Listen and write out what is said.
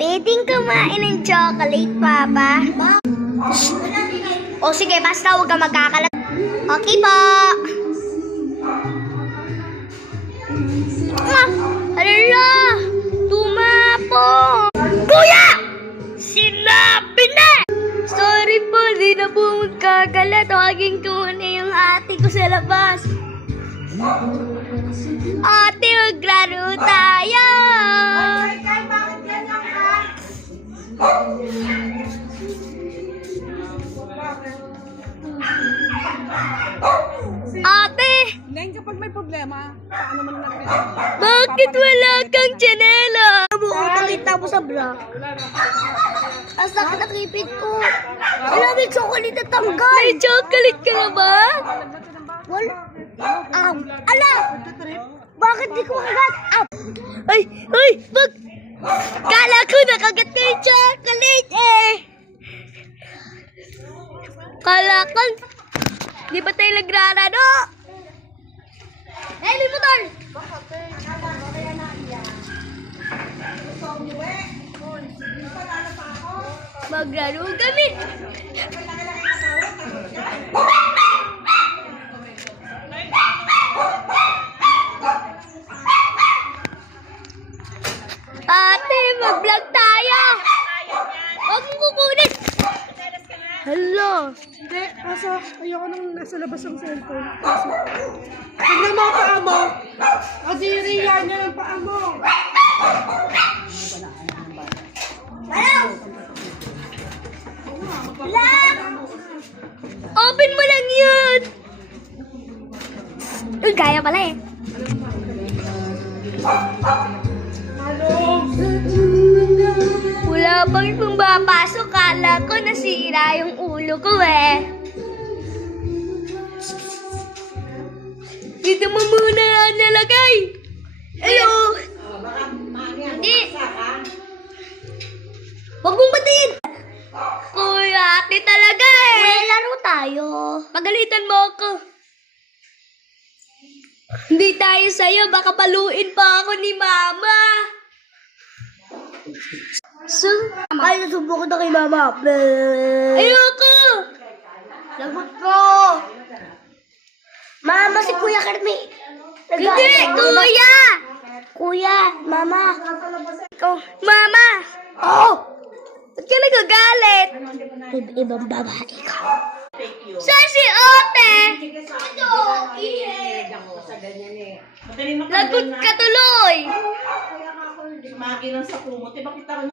Pwedeng kumain ng chocolate, Papa? O sige, basta huwag ka magkakalat. Okay po. Alala! Tumapo! Kuya! Sinabi na! Sorry po, di na po magkakalat. Tawagin ko muna yung ate ko sa labas. Ate, maglaro tayo! Bakit ganyan ka? Ate! Ngayon kapag may problema, paano man natin? Bakit wala kang tsinela? Nakita mo sa bra. Ang sakit na kipit ko. Wala, may chocolate na tanggal. May chocolate ka na ba? Wala. Ala! Bakit di ko kagat? Ay! Bag! Kala ko nakagat ko yung chocolate eh! Kala ko, di ba tayo nagrarado? Eh, may motor! Maglaro kami! Ate, mag-vlog tayo! Huwag mo kukunin! Hello! Hindi, ayoko nang nasa labas ang cellphone. Tignan mo ang paa mo. Kadiri yan ang paa mo. Lang! Open mo lang yun! Uy, kaya pala eh. Wala pang pumapasok. Kala ko nasira yung ulo ko eh. Dito mo muna nalagay. Hello? Hindi. Huwag mong batiin. Kuya, ate talaga eh. Kuya, laro tayo. Pagalitan mo ako. Hindi tayo sa'yo. Baka paluin pa ako ni Mama. Ay, nasubo ko na kay Mama. Ayoko! Lagot ko! Mama, si Kuya Kermi. Hindi, Kuya! Kuya, Mama. Ikaw, Mama! Oh! Ba't ka nagagalit? Ibang babae ka. Saan si Ote? Ito, ihe. Lagot ka tuloy. Maginang sa kumot. Bakit